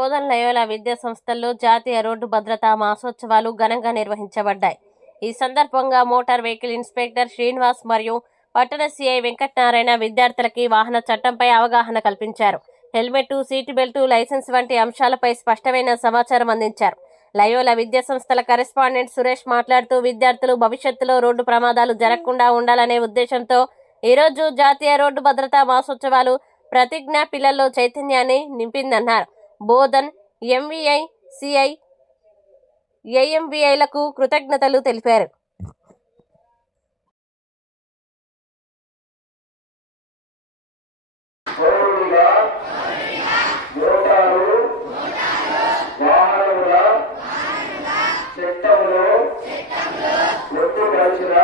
Bodhan Loyola విద్యా సంస్థల్లో జాతీయ రోడ్డు భద్రతా మాసోత్సవాలు ఘనంగా నిర్వహించబడ్డాయి. ఈ సందర్భంగా మోటార్ వెహికల్ ఇన్స్పెక్టర్ శ్రీనివాస్ మరియు పట్టణ సిఐ వెంకటనారాయణ విద్యార్థులకి వాహన చట్టంపై అవగాహన కల్పించారు. హెల్మెట్, సీటు బెల్ట్, లైసెన్స్ వంటి అంశాలపై స్పష్టమైన సమాచారం అందించారు. లయోలా విద్యా సంస్థల కరెస్పాండెంట్ సురేష్ మాట్లాడుతూ విద్యార్థులు భవిష్యత్తులో రోడ్డు ప్రమాదాలు జరగకుండా ఉండాలనే ఉద్దేశంతో ఈరోజు జాతీయ రోడ్డు భద్రతా మాసోత్సవాలు ప్రతిజ్ఞ పిల్లల్లో చైతన్యాన్ని నింపిందన్నారు. బోధన్ ఎంవీఐ, సిఐ, ఏఎంవీఐలకు కృతజ్ఞతలు తెలిపారు. చట్టంలో పొందుపరిచిన